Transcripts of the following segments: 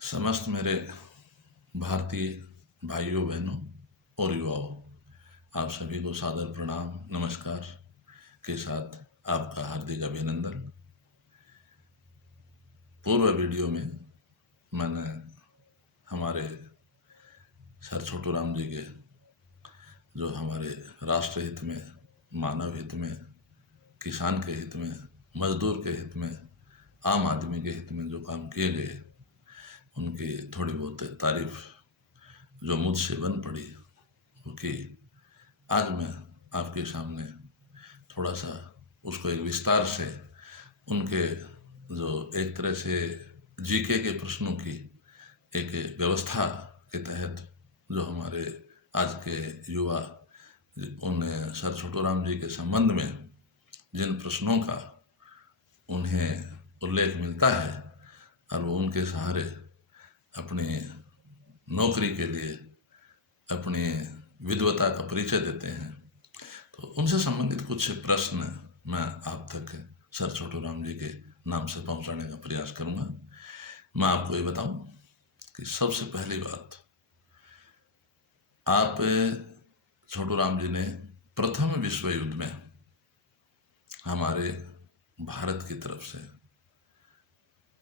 समस्त मेरे भारतीय भाइयों बहनों और युवाओं, आप सभी को सादर प्रणाम नमस्कार के साथ आपका हार्दिक अभिनंदन। पूर्व वीडियो में मैंने हमारे सर छोटू राम जी के जो हमारे राष्ट्र हित में, मानव हित में, किसान के हित में, मजदूर के हित में, आम आदमी के हित में जो काम किए गए उनकी थोड़ी बहुत तारीफ जो मुझसे बन पड़ी कि आज मैं आपके सामने थोड़ा सा उसको एक विस्तार से उनके जो एक तरह से जीके के प्रश्नों की एक व्यवस्था के तहत जो हमारे आज के युवा उन सर छोटू राम जी के संबंध में जिन प्रश्नों का उन्हें उल्लेख मिलता है और वो उनके सहारे अपनी नौकरी के लिए अपनी विद्वता का परिचय देते हैं, तो उनसे संबंधित कुछ प्रश्न मैं आप तक सर छोटू राम जी के नाम से पहुंचाने का प्रयास करूंगा। मैं आपको ये बताऊं कि सबसे पहली बात, आप छोटू राम जी ने प्रथम विश्व युद्ध में हमारे भारत की तरफ से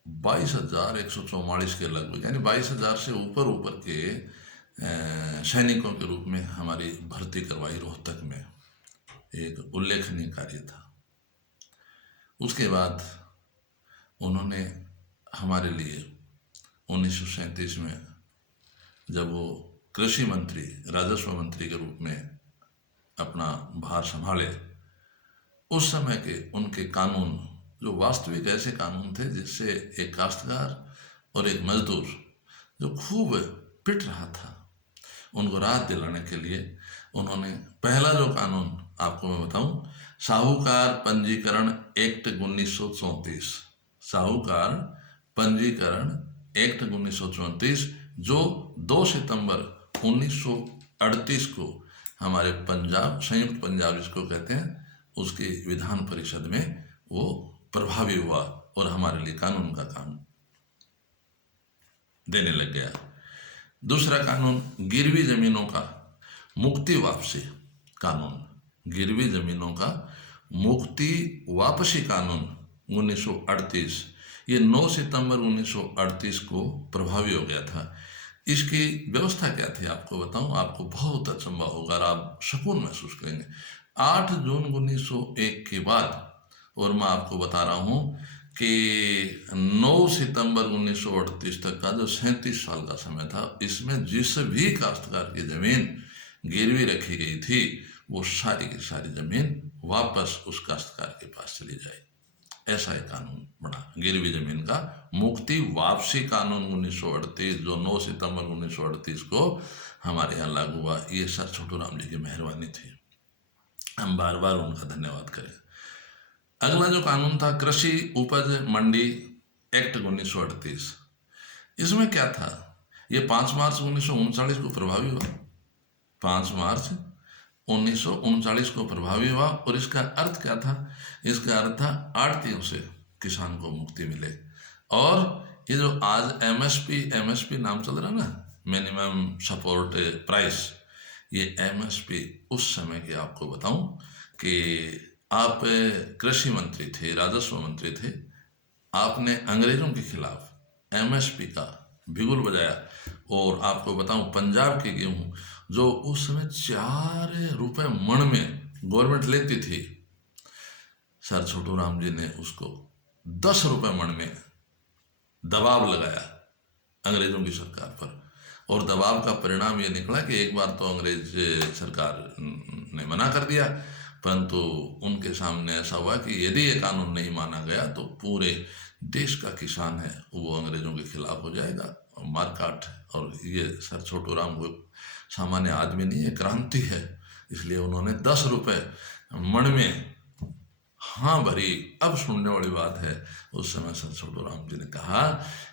22,144 के लगभग यानी 22,000 से ऊपर के सैनिकों के रूप में हमारी भर्ती करवाई रोहतक में, एक उल्लेखनीय कार्य था। उसके बाद उन्होंने हमारे लिए 1937 में जब वो कृषि मंत्री, राजस्व मंत्री के रूप में अपना भार संभाले, उस समय के उनके कानून जो वास्तविक ऐसे कानून थे जिससे एक काश्तकार और एक मजदूर जो खूब पिट रहा था उनको राहत दिलाने के लिए उन्होंने पहला जो कानून आपको मैं बताऊं, साहूकार पंजीकरण एक्ट 1934, साहूकार पंजीकरण एक्ट 1934 जो 2 सितंबर 1938 को हमारे पंजाब, संयुक्त पंजाब इसको कहते हैं, उसकी विधान परिषद में वो प्रभावी हुआ और हमारे लिए कानून का काम देने लग गया। दूसरा कानून गिरवी जमीनों का मुक्ति वापसी कानून, गिरवी जमीनों का मुक्ति वापसी कानून 1938, ये 9 सितंबर 1938 को प्रभावी हो गया था। इसकी व्यवस्था क्या थी आपको बताऊं, आपको बहुत अचंभा होगा और आप सुकून महसूस करेंगे। 8 जून 1901 के बाद, और मैं आपको बता रहा हूं कि 9 सितंबर 1938 तक का जो 37 साल का समय था, इसमें जिस भी काश्तकार की जमीन गिरवी रखी गई थी वो सारी की सारी जमीन वापस उस काश्तकार के पास चली जाए, ऐसा एक कानून बना, गिरवी जमीन का मुक्ति वापसी कानून 1938 जो 9 सितंबर 1938 को हमारे यहाँ लागू हुआ। ये सर छोटू राम जी की मेहरबानी थी, हम बार बार उनका धन्यवाद करें। अगला जो कानून था कृषि उपज मंडी एक्ट 1938, इसमें क्या था, ये 5 मार्च 1939 को प्रभावी हुआ, 5 मार्च 1939 को प्रभावी हुआ। और इसका अर्थ क्या था, इसका अर्थ था आड़तियों से किसान को मुक्ति मिले। और ये जो आज एमएसपी नाम चल रहा ना, मिनिमम सपोर्ट प्राइस, ये एमएसपी उस समय की आपको बताऊं कि आप कृषि मंत्री थे, राजस्व मंत्री थे, आपने अंग्रेजों के खिलाफ एमएसपी का बिगुल बजाया। और आपको बताऊं पंजाब की गेहूं जो उस समय 4 रुपए मन में गवर्नमेंट लेती थी, सर छोटू राम जी ने उसको 10 रुपए मन में दबाव लगाया अंग्रेजों की सरकार पर। और दबाव का परिणाम ये निकला कि एक बार तो अंग्रेज सरकार ने मना कर दिया, परंतु उनके सामने ऐसा हुआ कि यदि ये कानून नहीं माना गया तो पूरे देश का किसान है वो अंग्रेजों के खिलाफ हो जाएगा, मारकाट। और ये सर छोटू राम वो सामान्य आदमी नहीं है, क्रांति है, इसलिए उन्होंने 10 रुपए मन में हाँ भरी। अब सुनने वाली बात है, उस समय सर छोटू राम जी ने कहा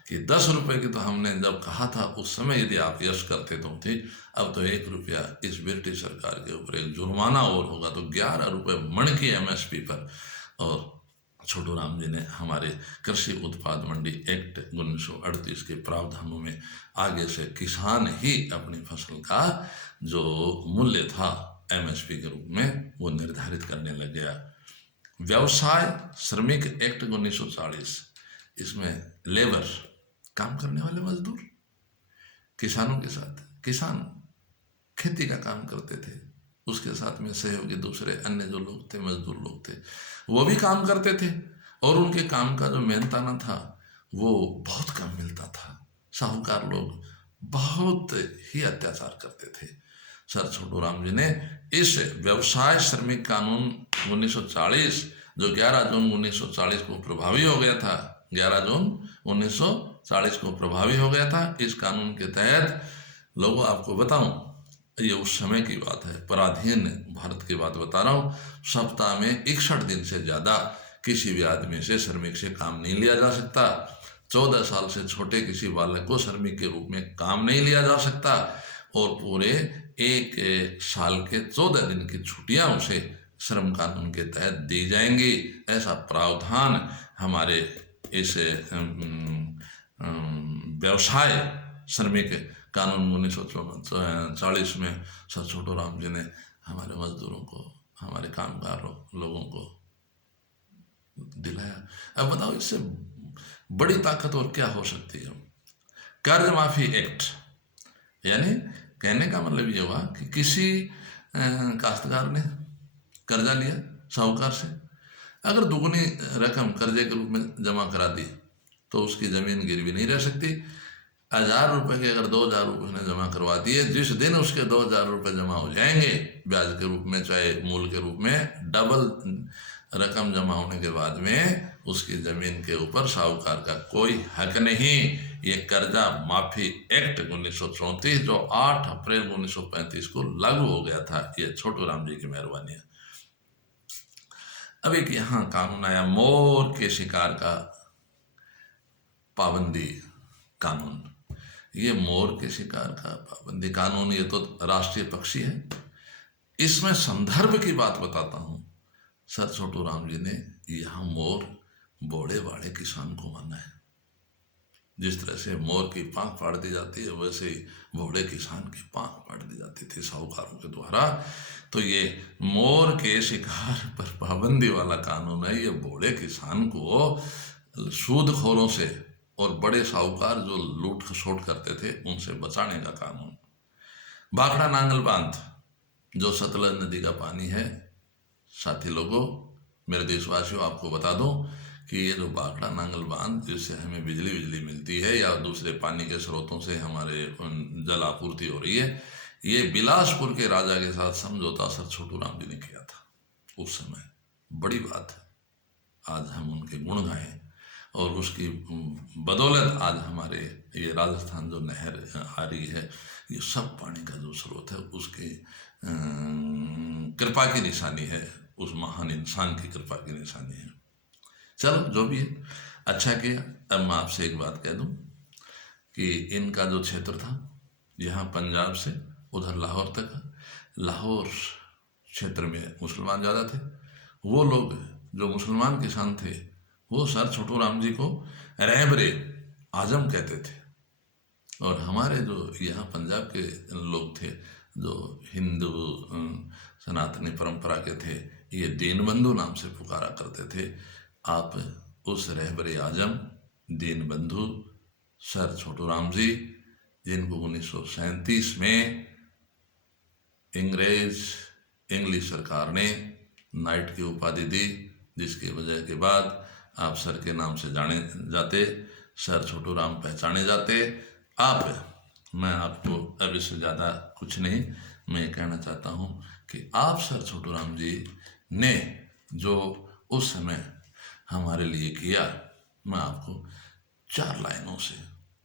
कि 10 रुपए की तो हमने जब कहा था उस समय यदि आप यश करते तो थी, अब तो 1 रुपया इस ब्रिटिश सरकार के ऊपर एक जुर्माना और होगा, तो 11 रुपए मन की एमएसपी पर। और छोटू राम जी ने हमारे कृषि उत्पाद मंडी एक्ट 1938 के प्रावधानों में आगे से किसान ही अपनी फसल का जो मूल्य था एमएसपी के रूप में वो निर्धारित करने लग गया। व्यवसाय श्रमिक एक्ट 1940, इसमें लेबर, काम करने वाले मजदूर, किसानों के साथ किसान खेती का काम करते थे, उसके साथ में सहयोगी दूसरे अन्य जो लोग थे, मजदूर लोग थे, वो भी काम करते थे और उनके काम का जो मेहनताना था वो बहुत कम मिलता था। साहूकार लोग बहुत ही अत्याचार करते थे। सर छोटू राम जी ने इस व्यवसाय श्रमिक कानून 1940 जो 11 जून 1940 को प्रभावी हो गया था, 11 जून 1940 को प्रभावी हो गया था, इस कानून के तहत लोगों, आपको बताऊं, ये उस समय की बात है, पराधीन भारत की बात बता रहा हूँ, सप्ताह में 61 दिन से ज़्यादा किसी भी आदमी से, श्रमिक से काम नहीं लिया जा सकता। 14 साल से छोटे किसी बालक को श्रमिक के रूप में काम नहीं लिया जा सकता और पूरे एक साल के 14 दिन की छुट्टियां उसे श्रम कानून के तहत दी जाएंगी। ऐसा प्रावधान हमारे इस व्यवसाय श्रमिक कानून 1940 में सर छोटू राम जी ने हमारे मजदूरों को, हमारे कामगार लोगों को दिलाया। अब बताओ इससे बड़ी ताकत और क्या हो सकती है। कर्ज माफी एक्ट, यानी कहने का मतलब ये हुआ कि किसी काश्तकार ने कर्जा लिया साहूकार से, अगर दुगनी रकम कर्जे के रूप में जमा करा दी तो उसकी जमीन गिरवी नहीं रह सकती। 1000 रुपये के अगर 2000 रुपये उसने जमा करवा दिए, जिस दिन उसके 2000 रुपये जमा हो जाएंगे ब्याज के रूप में चाहे मूल के रूप में, डबल रकम जमा होने के बाद में उसकी जमीन के ऊपर साहूकार का कोई हक नहीं। ये कर्जा माफी एक्ट 1934 जो 8 अप्रैल 1935 को लागू हो गया था, ये छोटू राम जी की मेहरबानी है। अब एक यहाँ कानून आया मोर के शिकार का पाबंदी कानून। ये मोर के शिकार का पाबंदी कानून, ये तो राष्ट्रीय पक्षी है। इसमें संदर्भ की बात बताता हूँ। सर छोटू राम जी ने यहाँ मोर बोड़े बाड़े किसान को माना है। जिस तरह से मोर की पांख फाड़ दी जाती है वैसे ही भोड़े किसान की पांख फाड़ दी जाती थी साहूकारों के द्वारा। तो ये मोर के शिकार पर पाबंदी वाला कानून है। ये भोड़े किसान को सूदखोरों से और बड़े साहूकार जो लूट खसोट करते थे उनसे बचाने का कानून। भाखड़ा नांगल बांध जो सतलज नदी का पानी है, साथी लोगों, मेरे देशवासियों, आपको बता दूं कि ये जो भाखड़ा नांगल बांध जिससे हमें बिजली मिलती है या दूसरे पानी के स्रोतों से हमारे जल आपूर्ति हो रही है, ये बिलासपुर के राजा के साथ समझौता सर छोटू राम जी ने किया था उस समय। बड़ी बात है, आज हम उनके गुण गाएं और उसकी बदौलत आज हमारे ये राजस्थान जो नहर आ रही है, ये सब पानी का जो स्रोत है उसके कृपा की निशानी है, उस महान इंसान की कृपा की निशानी है। चलो जो भी है, अच्छा किया। अब मैं आपसे एक बात कह दूं कि इनका जो क्षेत्र था यहाँ पंजाब से उधर लाहौर तक, लाहौर क्षेत्र में मुसलमान ज़्यादा थे। वो लोग जो मुसलमान किसान थे वो सर छोटू राम जी को रहबरे आजम कहते थे और हमारे जो यहाँ पंजाब के लोग थे जो हिंदू सनातनी परंपरा के थे, ये दीनबंधु नाम से पुकारा करते थे। आप उस रहबरे आजम दीनबंधु सर छोटू राम जी, जिनको 1937 में इंग्लिश सरकार ने नाइट की उपाधि दी, जिसकी वजह के बाद आप सर के नाम से जाने जाते, सर छोटू राम पहचाने जाते। मैं आपको अब इससे ज़्यादा कुछ नहीं, मैं कहना चाहता हूँ कि आप सर छोटू राम जी ने जो उस समय हमारे लिए किया, मैं आपको 4 लाइनों से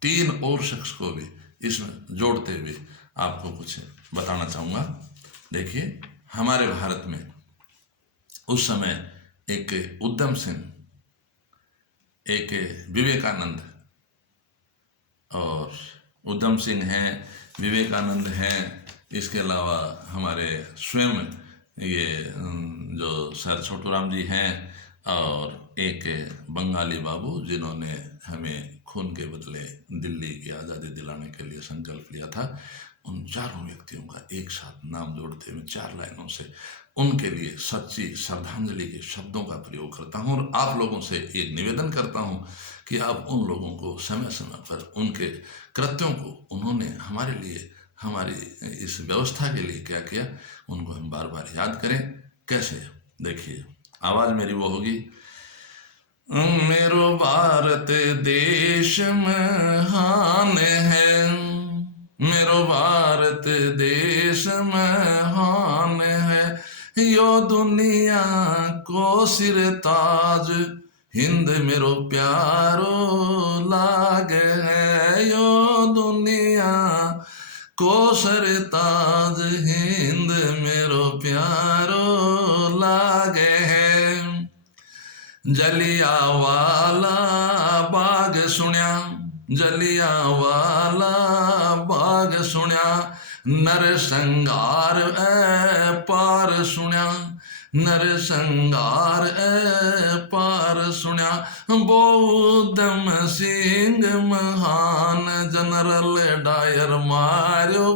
3 और शख्स को भी इसमें जोड़ते हुए आपको कुछ बताना चाहूँगा। देखिए, हमारे भारत में उस समय एक उधम सिंह, एक विवेकानंद, और उधम सिंह हैं, विवेकानंद हैं, इसके अलावा हमारे स्वयं ये जो सर छोटू राम जी हैं, और एक बंगाली बाबू जिन्होंने हमें खून के बदले दिल्ली की आज़ादी दिलाने के लिए संकल्प लिया था, उन चारों व्यक्तियों का एक साथ नाम जोड़ते हुए 4 लाइनों से उनके लिए सच्ची श्रद्धांजलि के शब्दों का प्रयोग करता हूँ। और आप लोगों से एक निवेदन करता हूँ कि आप उन लोगों को समय समय पर उनके कृत्यों को, उन्होंने हमारे लिए, हमारी इस व्यवस्था के लिए क्या किया, उनको हम बार बार याद करें। कैसे? देखिए, आवाज़ मेरी वो होगी, मेरो भारत देश महान है, मेरो भारत देश महान है, यो दुनिया को सिर ताज हिंद मेरो प्यारो लागे है, यो दुनिया को सिर ताज हिंद मेरो प्यारो लागे है। जलियावाला बाग सुनिया, जलियावाला बाग सुनिया, नरसंहार पार सुनिया, नरसंहार पार सुनिया, उधम सिंह महान जनरल डायर मारो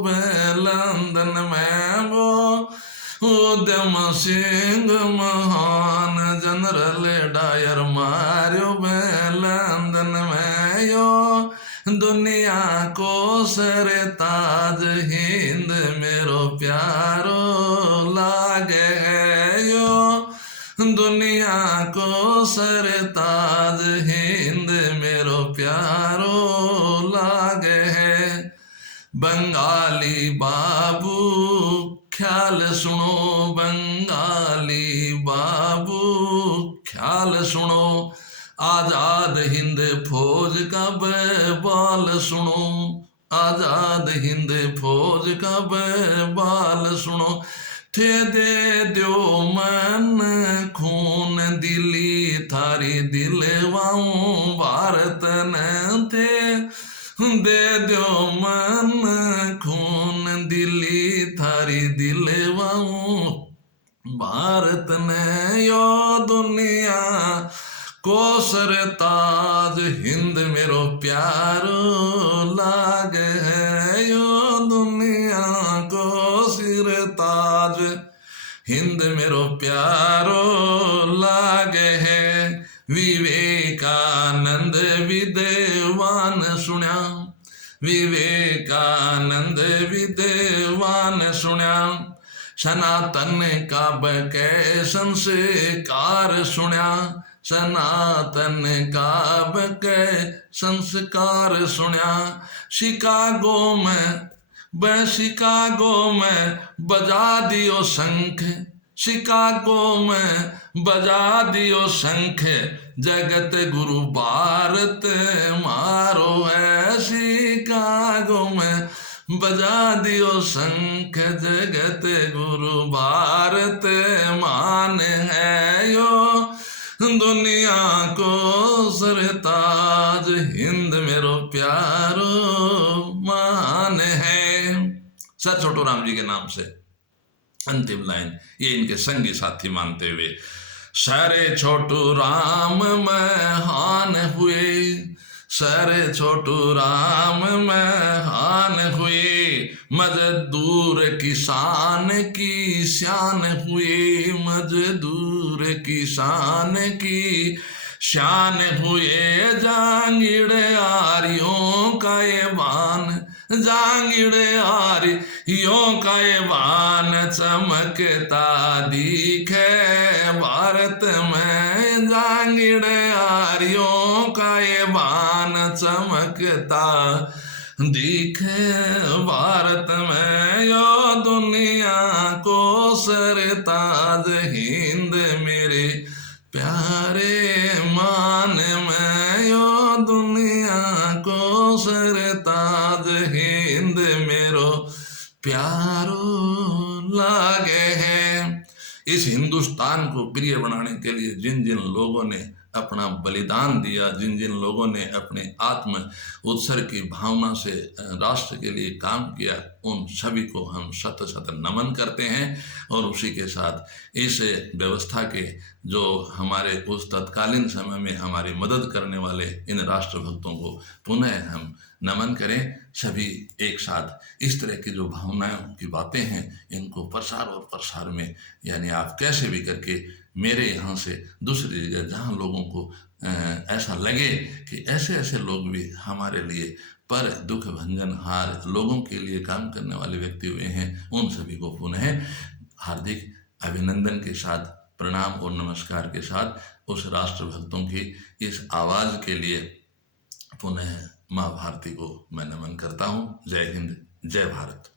लंदन में, वो उधम सिंह महान जनरल डायर मारो लंदन में, यो दुनिया को सर ताज हिंद मेरो प्यारो लागे है, यो दुनिया को सर ताज हिंद मेरो प्यारो लागे है। बंगाली बाबू ख्याल सुनो, बंगाली बाबू ख्याल सुनो, आजाद हिंद फौज का बैबाल सुनो, आजाद हिंद फौज का बैबाल सुनो, थे दे दो मन खून दिली थारी दिलवाऊं भारत न थे, दे दो मन खून दिली थारी दिलवाऊं भारत ने, यो दुनिया को सर ताज हिंद मेरो प्यारो लागे है, यो दुनिया को सिर ताज हिंद मेरो प्यारो लागे है। विवेकानंद विद्वान सुन्या, विवेकानंद विद्वान सुन्या, सनातन का बकै संस्कार सुन्या, सनातन का बकै संस्कार सुन्या, शिकागो में बजा दियो शंख, शिकागो में बजा दियो शंख, जगत गुरु भारत मारो है, शिकागो में बजा दियो शंख, जगत गुरु भारत मान है, यो दुनिया को सरताज हिंद मेरो प्यारो मान है। सर छोटू राम जी के नाम से अंतिम लाइन ये इनके संगी साथी मानते हुए, सारे छोटू राम महान हुए, सारे छोटू राम महान हुए, मजदूर किसान की शान हुए, मजदूर किसान की शान हुए, जांगीड़ आर्यों का ये बान, जांगीड़ आर्यों का ये बान चमकता दिखे भारत में, जांगीड़ आर्यों का ये बान चमकता दिखे भारत में, यो दुनिया को सरताज हिंद मेरे प्यारे मान में, यो दुनिया को सरताज हिंद मेरो प्यारो लागे है। इस हिंदुस्तान को प्रिय बनाने के लिए जिन जिन लोगों ने अपना बलिदान दिया, जिन जिन लोगों ने अपने आत्म उत्सर्ग की भावना से राष्ट्र के लिए काम किया, उन सभी को हम शत शत नमन करते हैं। और उसी के साथ इस व्यवस्था के जो हमारे उस तत्कालीन समय में हमारी मदद करने वाले इन राष्ट्रभक्तों को पुनः हम नमन करें। सभी एक साथ इस तरह की जो भावनाओं की बातें हैं, इनको प्रसार और प्रसार में, यानी आप कैसे भी करके मेरे यहाँ से दूसरी जगह जहाँ लोगों को ऐसा लगे कि ऐसे ऐसे लोग भी हमारे लिए पर दुख भंजन हार लोगों के लिए काम करने वाले व्यक्ति हुए हैं, उन सभी को पुनः हार्दिक अभिनंदन के साथ, प्रणाम और नमस्कार के साथ उस राष्ट्रभक्तों की इस आवाज़ के लिए पुनः माँ भारती को मैं नमन करता हूँ। जय हिंद, जय भारत।